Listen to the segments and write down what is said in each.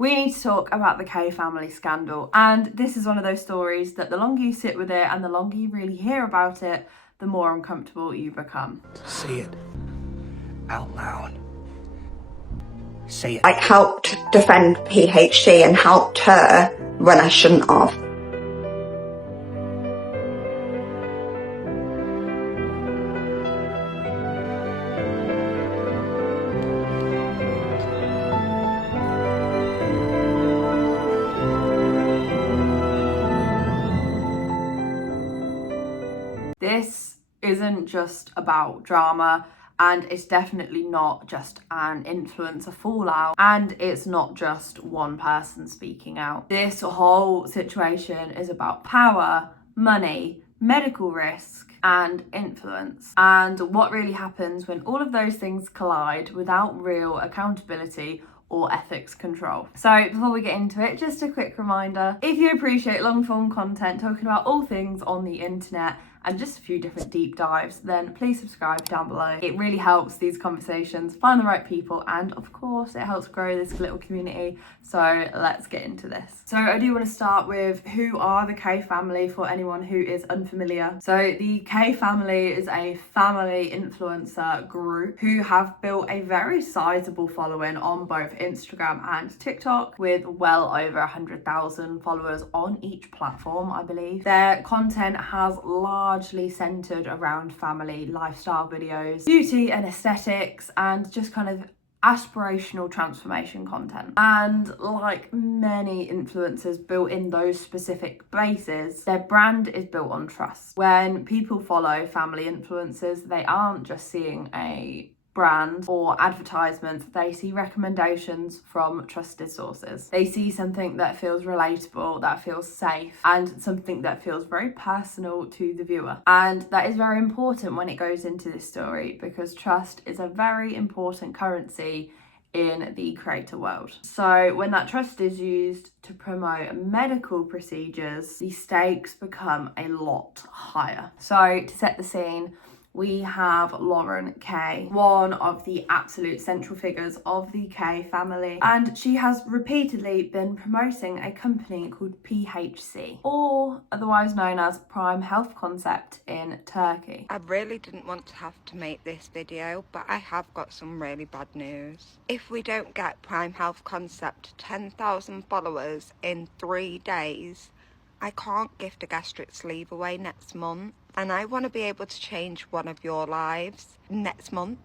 we need to talk about the Kaye family scandal. And this is one of those stories that the longer you sit with it and the longer you really hear about it, the more uncomfortable you become. Say it out loud. Say it. I helped defend PHC and helped her when I shouldn't have. This isn't just about drama, and it's definitely not just an influencer fallout, and it's not just one person speaking out. This whole situation is about power, money, medical risk, and influence, and what really happens when all of those things collide without real accountability or ethics control. So before we get into it, just a quick reminder, if you appreciate long form content talking about all things on the internet and just a few different deep dives, then please subscribe down below. It really helps these conversations find the right people, and of course it helps grow this little community. So let's get into this. So I do want to start with who are the Kaye family for anyone who is unfamiliar. So the Kaye family is a family influencer group who have built a very sizable following on both Instagram and TikTok, with well over 100,000 followers on each platform, I believe. Their content has largely centered around family lifestyle videos, beauty and aesthetics, and just kind of aspirational transformation content. And like many influencers built in those specific bases, their brand is built on trust. When people follow family influencers, they aren't just seeing a brand or advertisements, they see recommendations from trusted sources. They see something that feels relatable, that feels safe, and something that feels very personal to the viewer. And that is very important when it goes into this story, because trust is a very important currency in the creator world. So when that trust is used to promote medical procedures, the stakes become a lot higher. So to set the scene, we have Lauren Kaye, one of the absolute central figures of the Kaye family, and she has repeatedly been promoting a company called PHC, or otherwise known as Prime Health Concept in Turkey. I really didn't want to have to make this video, but I have got some really bad news. If we don't get Prime Health Concept 10,000 followers in 3 days, I can't gift a gastric sleeve away next month. And I want to be able to change one of your lives. Next month,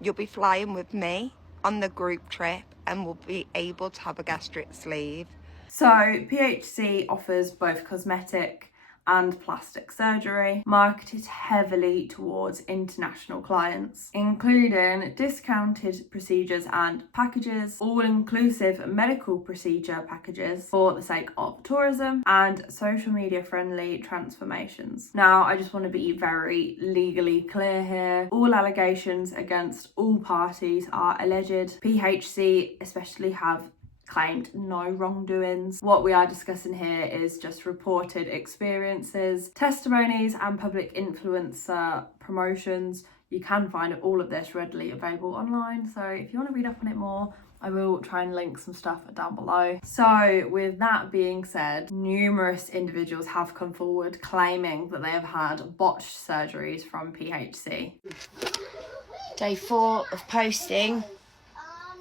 you'll be flying with me on the group trip and we'll be able to have a gastric sleeve. So PHC offers both cosmetic and plastic surgery, marketed heavily towards international clients, including discounted procedures and packages, all-inclusive medical procedure packages for the sake of tourism, and social media friendly transformations. Now, I just want to be very legally clear here. All allegations against all parties are alleged. PHC especially have claimed no wrongdoings. What we are discussing here is just reported experiences, testimonies, and public influencer promotions. You can find all of this readily available online, so if you want to read up on it more, I will try and link some stuff down below. So with that being said, numerous individuals have come forward claiming that they have had botched surgeries from PHC. Day 4 of posting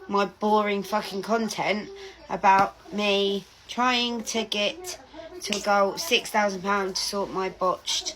my boring fucking content about me trying to get to a goal £6,000 to sort my botched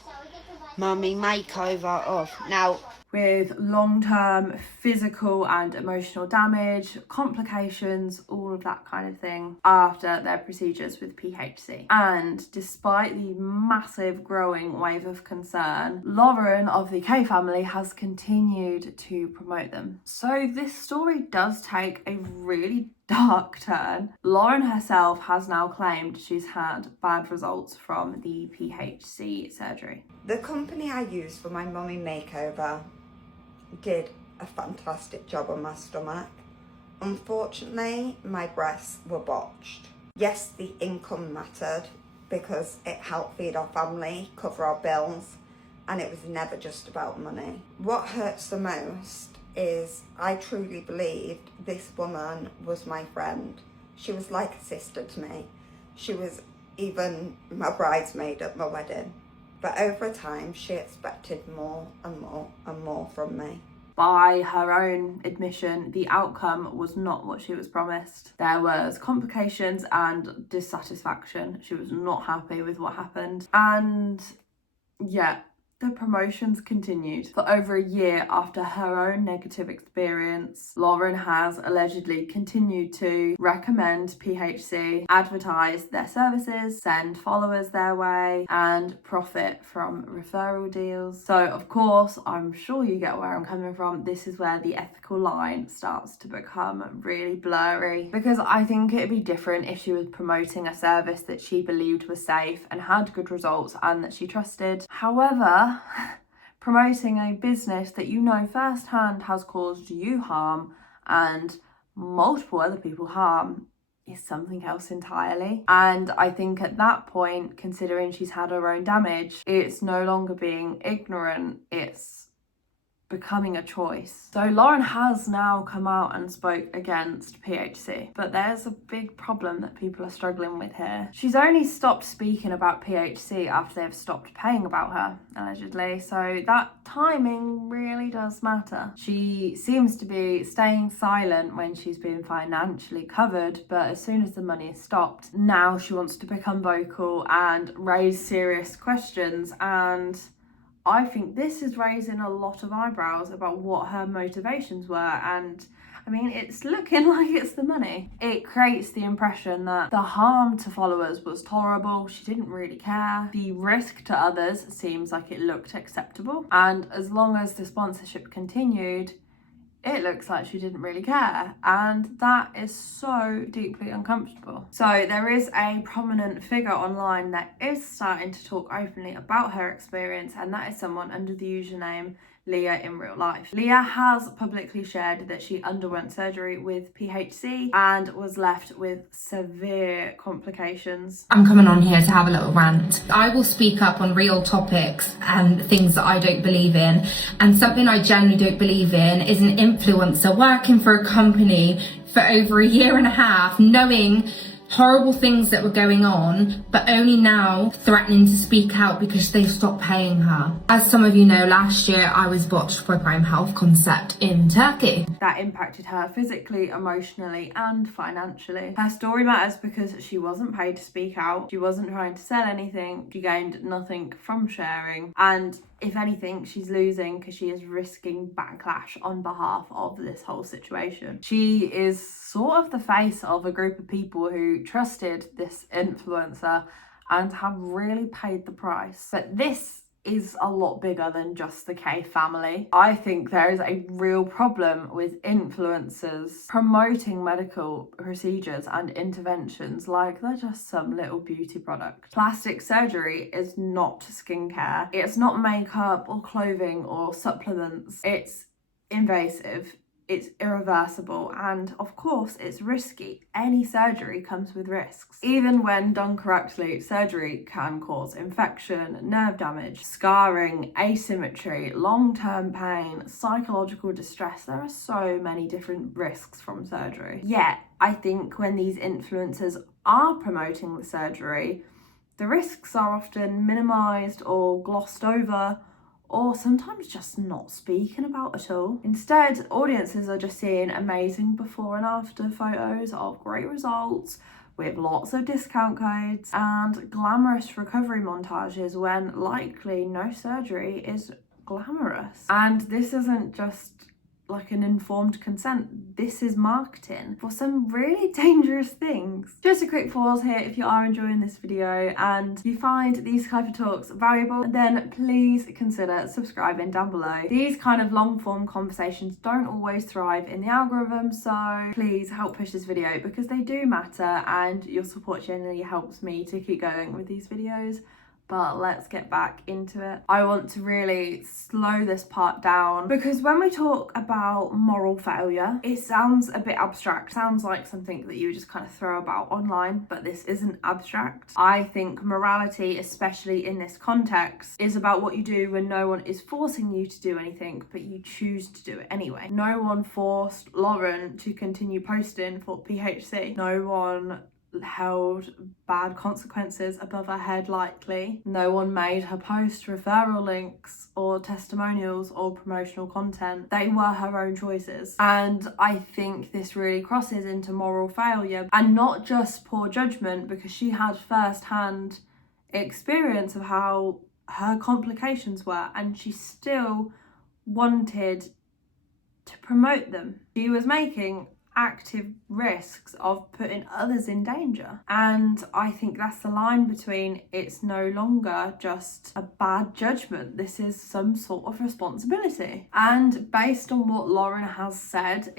mummy makeover off. Now, with long-term physical and emotional damage, complications, all of that kind of thing after their procedures with PHC. And despite the massive growing wave of concern, Lauren of the Kaye family has continued to promote them. So this story does take a really dark turn. Lauren herself has now claimed she's had bad results from the PHC surgery. The company I used for my mummy makeover did a fantastic job on my stomach. Unfortunately, my breasts were botched. Yes, the income mattered because it helped feed our family, cover our bills, and it was never just about money. What hurts the most is I truly believed this woman was my friend. She was like a sister to me. She was even my bridesmaid at my wedding. But over time, she expected more and more and more from me. By her own admission, the outcome was not what she was promised. There was complications and dissatisfaction. She was not happy with what happened. And yeah, the promotions continued. For over a year after her own negative experience, Lauren has allegedly continued to recommend PHC, advertise their services, send followers their way, and profit from referral deals. So of course, I'm sure you get where I'm coming from. This is where the ethical line starts to become really blurry, because I think it'd be different if she was promoting a service that she believed was safe and had good results and that she trusted. However, promoting a business that you know firsthand has caused you harm and multiple other people harm is something else entirely. And I think at that point, considering she's had her own damage, it's no longer being ignorant, it's becoming a choice. So Lauren has now come out and spoke against PHC, but there's a big problem that people are struggling with here. She's only stopped speaking about PHC after they've stopped paying about her, allegedly, so that timing really does matter. She seems to be staying silent when she's been financially covered, but as soon as the money is stopped, now she wants to become vocal and raise serious questions, and I think this is raising a lot of eyebrows about what her motivations were, and I mean, it's looking like it's the money. It creates the impression that the harm to followers was tolerable, she didn't really care. The risk to others seems like it looked acceptable, and as long as the sponsorship continued, it looks like she didn't really care, and that is so deeply uncomfortable. So there is a prominent figure online that is starting to talk openly about her experience, and that is someone under the username Leah in real life. Leah has publicly shared that she underwent surgery with PHC and was left with severe complications. I'm coming on here to have a little rant. I will speak up on real topics and things that I don't believe in. And something I generally don't believe in is an influencer working for a company for over a year and a half, knowing horrible things that were going on, but only now threatening to speak out because they stopped paying her. As some of you know, last year I was botched for Prime Health Concept in Turkey. That impacted her physically, emotionally, and financially. Her story matters because she wasn't paid to speak out, she wasn't trying to sell anything, she gained nothing from sharing, and if anything, she's losing because she is risking backlash on behalf of this whole situation. She is sort of the face of a group of people who trusted this influencer and have really paid the price. But this is a lot bigger than just the Kaye family. I think there is a real problem with influencers promoting medical procedures and interventions like they're just some little beauty product. Plastic surgery is not skincare. It's not makeup or clothing or supplements. It's invasive. It's irreversible, and of course it's risky. Any surgery comes with risks. Even when done correctly, surgery can cause infection, nerve damage, scarring, asymmetry, long-term pain, psychological distress. There are so many different risks from surgery. Yet, I think when these influencers are promoting the surgery, the risks are often minimised or glossed over, or sometimes just not speaking about at all. Instead, audiences are just seeing amazing before and after photos of great results with lots of discount codes and glamorous recovery montages when likely no surgery is glamorous. And this isn't just like an informed consent, this is marketing for some really dangerous things. Just a quick pause here. If you are enjoying this video and you find these type of talks valuable, then please consider subscribing down below. These kind of long form conversations don't always thrive in the algorithm, so please help push this video because they do matter, and your support generally helps me to keep going with these videos But let's get back into it. I want to really slow this part down because when we talk about moral failure, it sounds a bit abstract. It sounds like something that you just kind of throw about online, but this isn't abstract. I think morality, especially in this context, is about what you do when no one is forcing you to do anything, but you choose to do it anyway. No one forced Lauren to continue posting for PHC. No one held bad consequences above her head lightly. No one made her post referral links or testimonials or promotional content. They were her own choices. And I think this really crosses into moral failure and not just poor judgment, because she had first-hand experience of how her complications were and she still wanted to promote them. She was making active risks of putting others in danger, and I think that's the line between it's no longer just a bad judgment, this is some sort of responsibility. And based on what Lauren has said,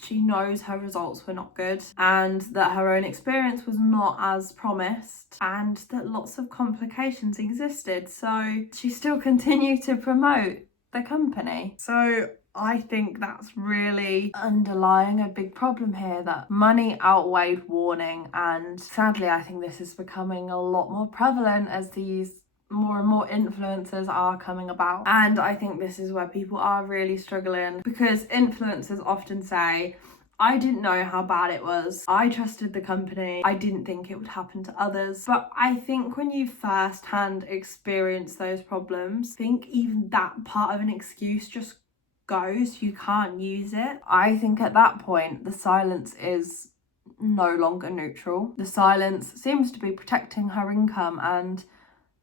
she knows her results were not good and that her own experience was not as promised and that lots of complications existed, so she still continued to promote the company. So I think that's really underlying a big problem here, that money outweighed warning, and sadly I think this is becoming a lot more prevalent as these more and more influencers are coming about. And I think this is where people are really struggling, because influencers often say, I didn't know how bad it was, I trusted the company, I didn't think it would happen to others. But I think when you first hand experience those problems, I think even that part of an excuse just goes, you can't use it. I think at that point the silence is no longer neutral. The silence seems to be protecting her income and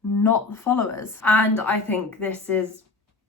not the followers. And I think this is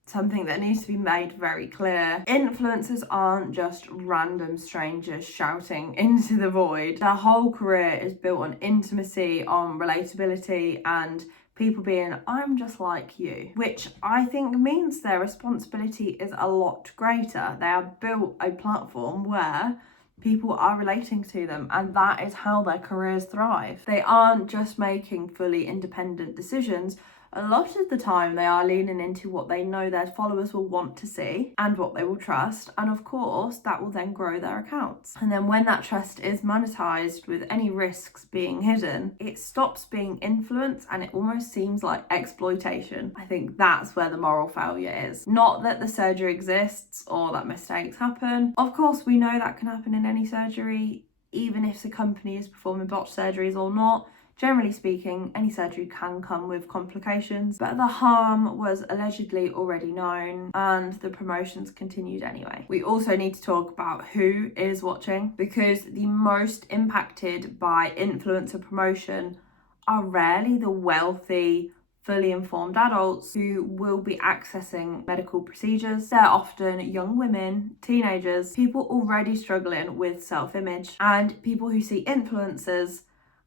something that needs to be made very clear. Influencers aren't just random strangers shouting into the void. Their whole career is built on intimacy, on relatability, and people being, I'm just like you, which I think means their responsibility is a lot greater. They have built a platform where people are relating to them, and that is how their careers thrive. They aren't just making fully independent decisions. A lot of the time they are leaning into what they know their followers will want to see and what they will trust, and of course that will then grow their accounts. And then when that trust is monetized with any risks being hidden, it stops being influence and it almost seems like exploitation. I think that's where the moral failure is. Not that the surgery exists or that mistakes happen. Of course we know that can happen in any surgery, even if the company is performing botched surgeries or not. Generally speaking, any surgery can come with complications, but the harm was allegedly already known and the promotions continued anyway. We also need to talk about who is watching, because the most impacted by influencer promotion are rarely the wealthy, fully informed adults who will be accessing medical procedures. They're often young women, teenagers, people already struggling with self-image, and people who see influencers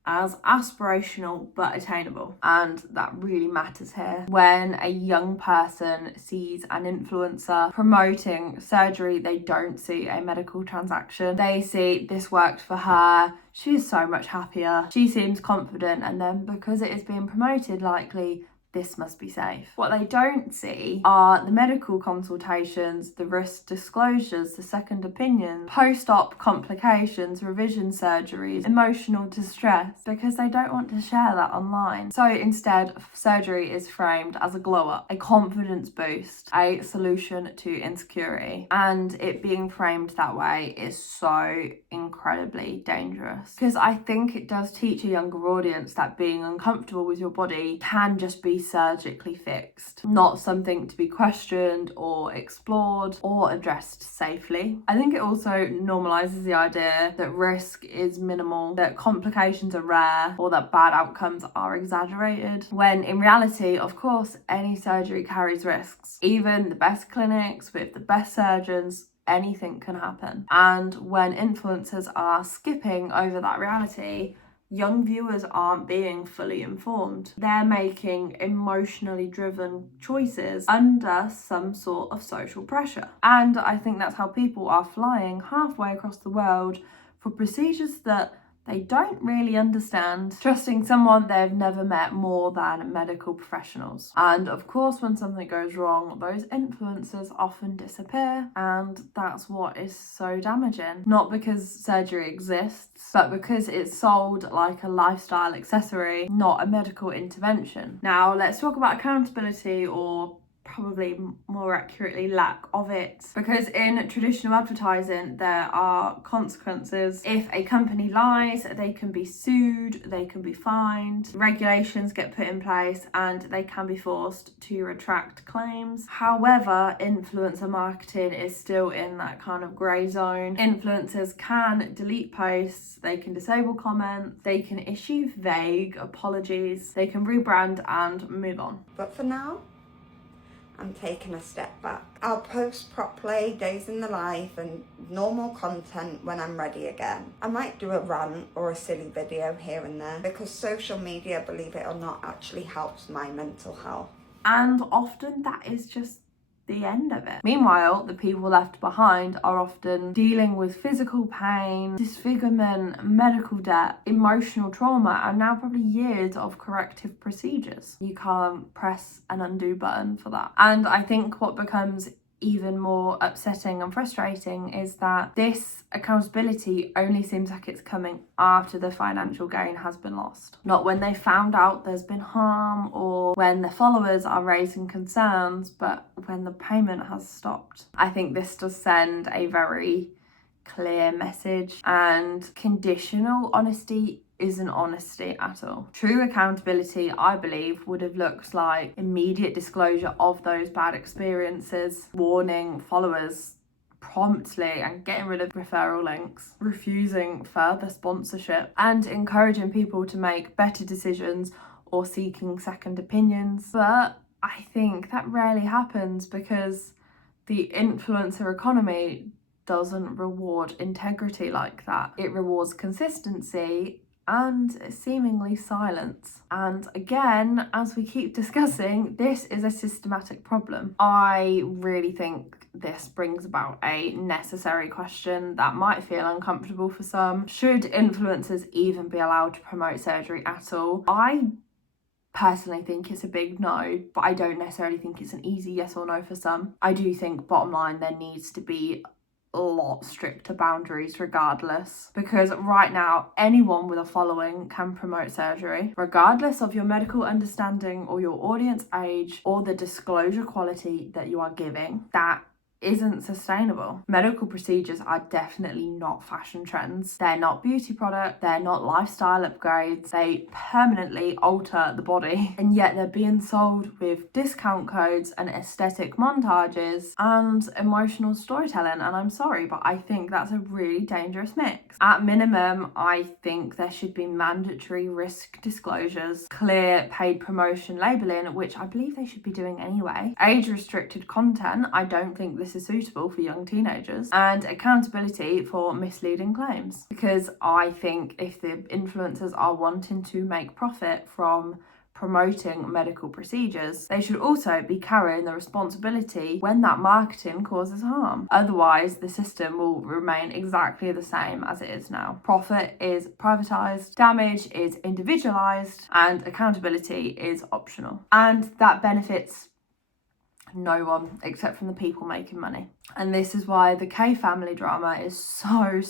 as aspirational but attainable. And that really matters here. When a young person sees an influencer promoting surgery, they don't see a medical transaction. They see, this worked for her, she is so much happier, she seems confident, and then because it is being promoted, likely this must be safe. What they don't see are the medical consultations, the risk disclosures, the second opinions, post-op complications, revision surgeries, emotional distress, because they don't want to share that online. So instead, surgery is framed as a glow-up, a confidence boost, a solution to insecurity. And it being framed that way is so incredibly dangerous, because I think it does teach a younger audience that being uncomfortable with your body can just be surgically fixed, not something to be questioned or explored or addressed safely. I think it also normalizes the idea that risk is minimal, that complications are rare, or that bad outcomes are exaggerated, when in reality, of course, any surgery carries risks. Even the best clinics with the best surgeons, anything can happen. And when influencers are skipping over that reality, young viewers aren't being fully informed. They're making emotionally driven choices under some sort of social pressure. And I think that's how people are flying halfway across the world for procedures that they don't really understand trusting someone they've never met more than medical professionals. And of course, when something goes wrong, those influencers often disappear, and that's what is so damaging. Not because surgery exists, but because it's sold like a lifestyle accessory, not a medical intervention. Now, let's talk about accountability, or probably more accurately lack of it, because in traditional advertising there are consequences. If a company lies, they can be sued, they can be fined, regulations get put in place, and they can be forced to retract claims. However, influencer marketing is still in that kind of grey zone. Influencers can delete posts, they can disable comments, they can issue vague apologies, they can rebrand and move on. But for now, I'm taking a step back. I'll post properly, days in the life and normal content when I'm ready again. I might do a rant or a silly video here and there, because social media, believe it or not, actually helps my mental health. And often that is just the end of it. Meanwhile, the people left behind are often dealing with physical pain, disfigurement, medical debt, emotional trauma, and now probably years of corrective procedures. You can't press an undo button for that. And I think what becomes even more upsetting and frustrating is that this accountability only seems like it's coming after the financial gain has been lost. Not when they found out there's been harm or when the followers are raising concerns, but when the payment has stopped. I think this does send a very clear message, and conditional honesty isn't honesty at all. True accountability, I believe, would have looked like immediate disclosure of those bad experiences, warning followers promptly and getting rid of referral links, refusing further sponsorship, and encouraging people to make better decisions or seeking second opinions. But I think that rarely happens because the influencer economy doesn't reward integrity like that. It rewards consistency and seemingly silence. And again, as we keep discussing, this is a systematic problem. I really think this brings about a necessary question that might feel uncomfortable for some. Should influencers even be allowed to promote surgery at all? I personally think it's a big no, but I don't necessarily think it's an easy yes or no for some. I do think, bottom line, there needs to be a lot stricter boundaries regardless, because right now anyone with a following can promote surgery regardless of your medical understanding or your audience age or the disclosure quality that you are giving. That isn't sustainable. Medical procedures are definitely not fashion trends. They're not beauty products, they're not lifestyle upgrades. They permanently alter the body, and yet they're being sold with discount codes and aesthetic montages and emotional storytelling. And I'm sorry, but I think that's a really dangerous mix. At minimum, I think there should be mandatory risk disclosures, clear paid promotion labeling, which I believe they should be doing anyway, age restricted content. I don't think this is suitable for young teenagers, and accountability for misleading claims, because I think if the influencers are wanting to make profit from promoting medical procedures, they should also be carrying the responsibility when that marketing causes harm. Otherwise, the system will remain exactly the same as it is now. Profit is privatized, damage is individualized, and accountability is optional. And that benefits no one except from the people making money. And this is why the Kaye family drama is so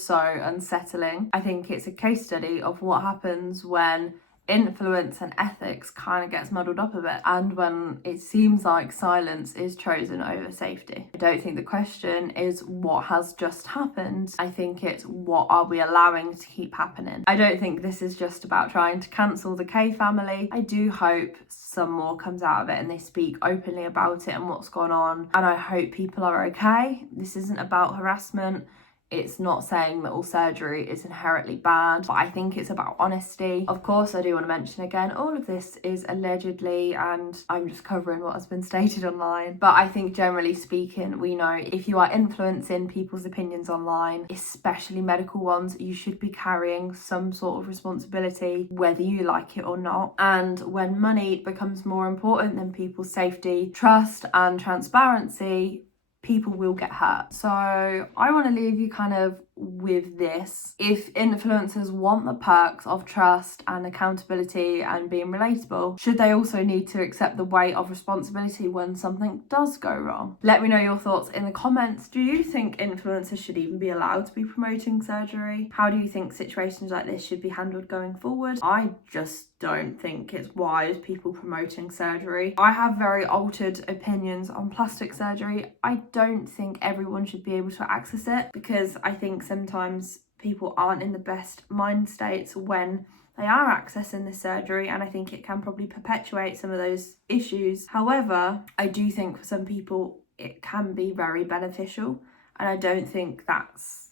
unsettling. I think it's a case study of what happens when influence and ethics kind of gets muddled up a bit, and when it seems like silence is chosen over safety. I don't think the question is what has just happened. I think it's what are we allowing to keep happening. I don't think this is just about trying to cancel the Kaye family. I do hope some more comes out of it and they speak openly about it and what's gone on, and I hope people are okay. This isn't about harassment. It's not saying that all surgery is inherently bad, but I think it's about honesty. Of course, I do want to mention again, all of this is allegedly, and I'm just covering what has been stated online. But I think generally speaking, we know if you are influencing people's opinions online, especially medical ones, you should be carrying some sort of responsibility, whether you like it or not. And when money becomes more important than people's safety, trust and transparency, people will get hurt. So I want to leave you kind of with this. If influencers want the perks of trust and accountability and being relatable, should they also need to accept the weight of responsibility when something does go wrong? Let me know your thoughts in the comments. Do you think influencers should even be allowed to be promoting surgery? How do you think situations like this should be handled going forward? I just don't think it's wise people promoting surgery. I have very altered opinions on plastic surgery. I don't think everyone should be able to access it, because I think sometimes people aren't in the best mind states when they are accessing this surgery, and I think it can probably perpetuate some of those issues. However, I do think for some people it can be very beneficial, and I think that's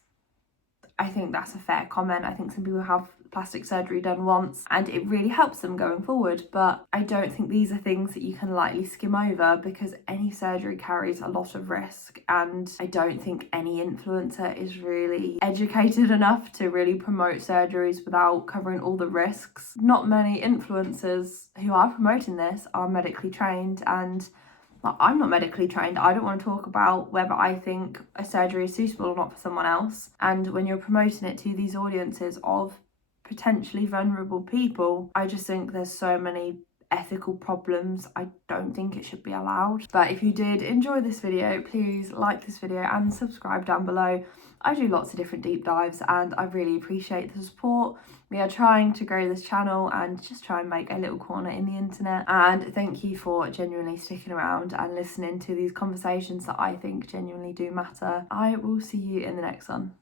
a fair comment. I think some people have plastic surgery done once and it really helps them going forward, but I don't think these are things that you can lightly skim over, because any surgery carries a lot of risk, and I don't think any influencer is really educated enough to really promote surgeries without covering all the risks. Not many influencers who are promoting this are medically trained, and I'm not medically trained. I don't want to talk about whether I think a surgery is suitable or not for someone else. And when you're promoting it to these audiences of potentially vulnerable people, I just think there's so many ethical problems. I don't think it should be allowed. But if you did enjoy this video, please like this video and subscribe down below. I do lots of different deep dives and I really appreciate the support. We are trying to grow this channel and just try and make a little corner in the internet. And thank you for genuinely sticking around and listening to these conversations that I think genuinely do matter. I will see you in the next one.